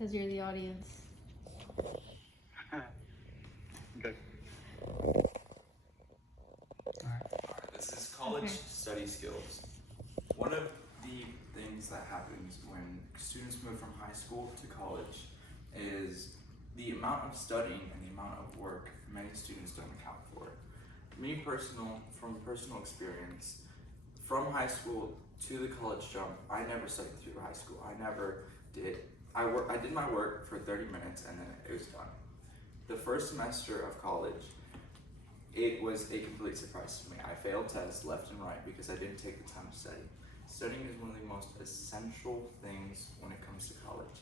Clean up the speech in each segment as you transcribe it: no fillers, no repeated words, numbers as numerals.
Because you're the audience. Good. This is college Okay. study skills. One of the things that happens when students move from high school to college is the amount of studying and the amount of work many students don't account for. From personal experience, from high school to the college jump, I never studied through high school. I never did. I did my work for 30 minutes and then it was done. The first semester of college, it was a complete surprise to me. I failed tests left and right because I didn't take the time to study. Studying is one of the most essential things when it comes to college.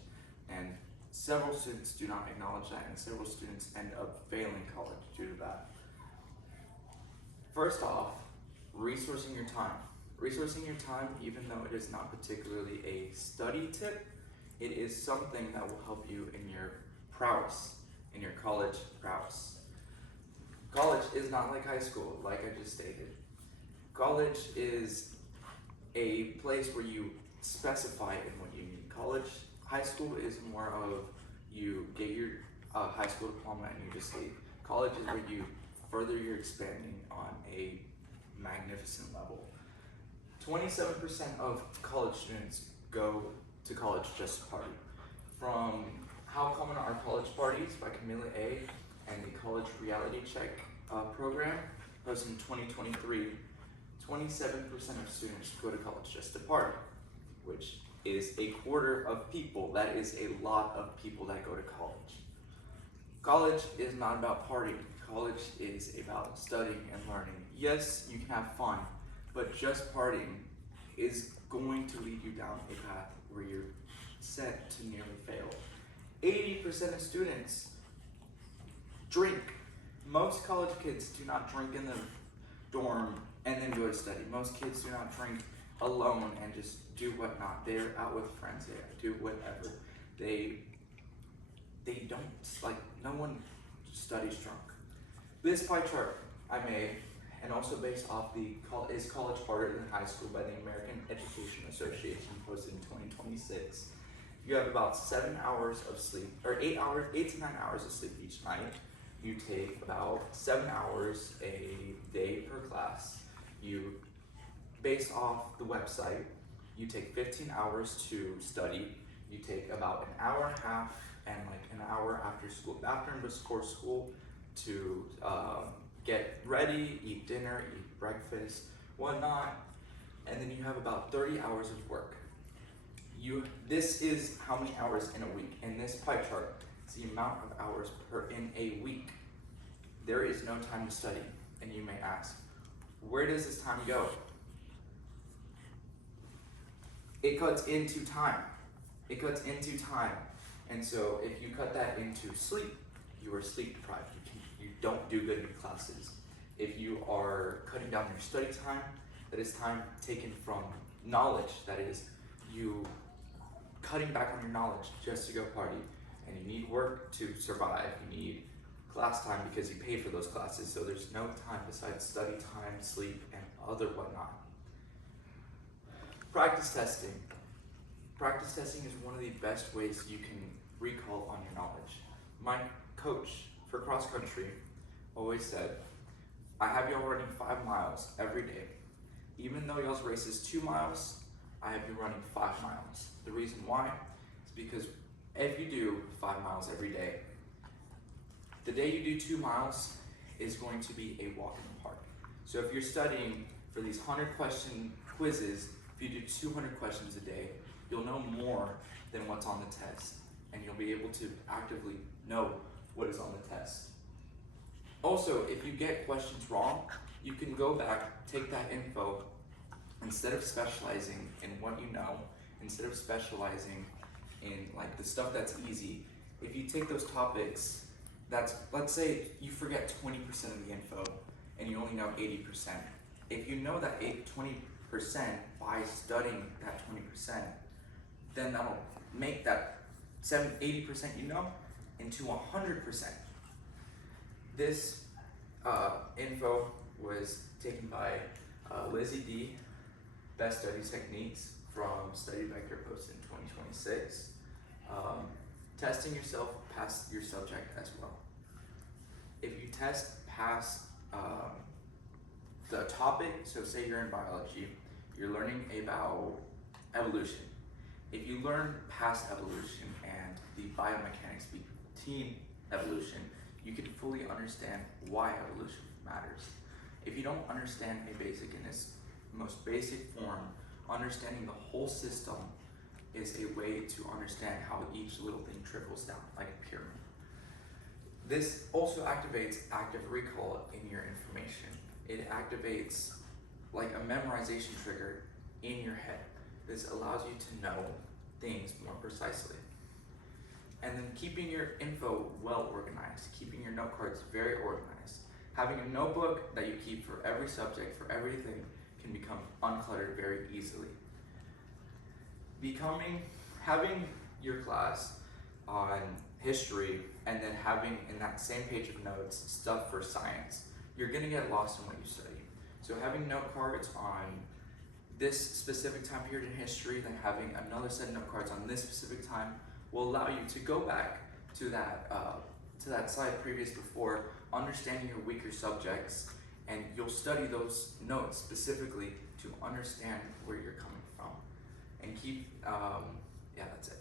And several students do not acknowledge that, and several students end up failing college due to that. First off, resourcing your time. Resourcing your time, even though it is not particularly a study tip, it is something that will help you in your prowess, in your college prowess. College is not like high school, like I just stated. College is a place where you specify in what you need. High school is more of you get your high school diploma and you just leave. College is where you further your expanding on a magnificent level. 27% of college students go to college just to party. From How Common Are College Parties by Camila A. and the College Reality Check program, posted in 2023, 27% of students go to college just to party, which is a quarter of people. That is a lot of people that go to college. College is not about partying. College is about studying and learning. Yes, you can have fun, but just partying is going to lead you down a path where you're set to nearly fail. 80% of students drink. Most college kids do not drink in the dorm and then go to study. Most kids do not drink alone and just do whatnot. They're out with friends, they do whatever. They don't, no one studies drunk. This pie chart I made, and also based off Is College Harder Than High School by the American Education Association, posted in 2026. You have about 7 hours of sleep, or 8 to 9 hours of sleep each night. You take about 7 hours a day per class. Based off the website, you take 15 hours to study. You take about an hour and a half and like an hour after and before school to get ready, eat dinner, eat breakfast, whatnot, and then you have about 30 hours of work. This is how many hours in a week. In this pie chart, it's the amount of hours in a week. There is no time to study, and you may ask, where does this time go? It cuts into time. It cuts into time. And so if you cut that into sleep, you are sleep deprived. You don't do good in classes. If you are cutting down your study time, that is time taken from knowledge. That is you cutting back on your knowledge just to go party. And you need work to survive. You need class time because you pay for those classes. So there's no time besides study time, sleep, and other whatnot. Practice testing. Practice testing is one of the best ways you can recall on your knowledge. My coach for cross country always said, I have y'all running 5 miles every day. Even though y'all's race is 2 miles, I have you running 5 miles. The reason why is because if you do 5 miles every day, the day you do 2 miles is going to be a walk in the park. So if you're studying for these 100 question quizzes, if you do 200 questions a day, you'll know more than what's on the test, and you'll be able to actively know what is on the test. Also, if you get questions wrong, you can go back, take that info, instead of specializing in what you know, instead of specializing in like the stuff that's easy, if you take those topics, let's say you forget 20% of the info and you only know 80%. If you know that 20% by studying that 20%, then that'll make that 80% you know into 100%. This info was taken by Lizzie D. Best Study Techniques from Study Vector, posted in 2026. testing yourself past your subject as well. If you test past the topic, so say you're in biology, you're learning about evolution. If you learn past evolution and the biomechanics between evolution, you can fully understand why evolution matters. If you don't understand a basic in its most basic form, understanding the whole system is a way to understand how each little thing trickles down like a pyramid. This also activates active recall in your information. It activates like a memorization trigger in your head. This allows you to know things more precisely. And then keeping your info well organized, keeping your note cards very organized. Having a notebook that you keep for every subject, for everything, can become uncluttered very easily. Having your class on history and then having in that same page of notes stuff for science, you're gonna get lost in what you study. So having note cards on this specific time period in history, then having another set of note cards on this specific time will allow you to go back to that slide previous before, understanding your weaker subjects, and you'll study those notes specifically to understand where you're coming from. And keep, yeah, that's it.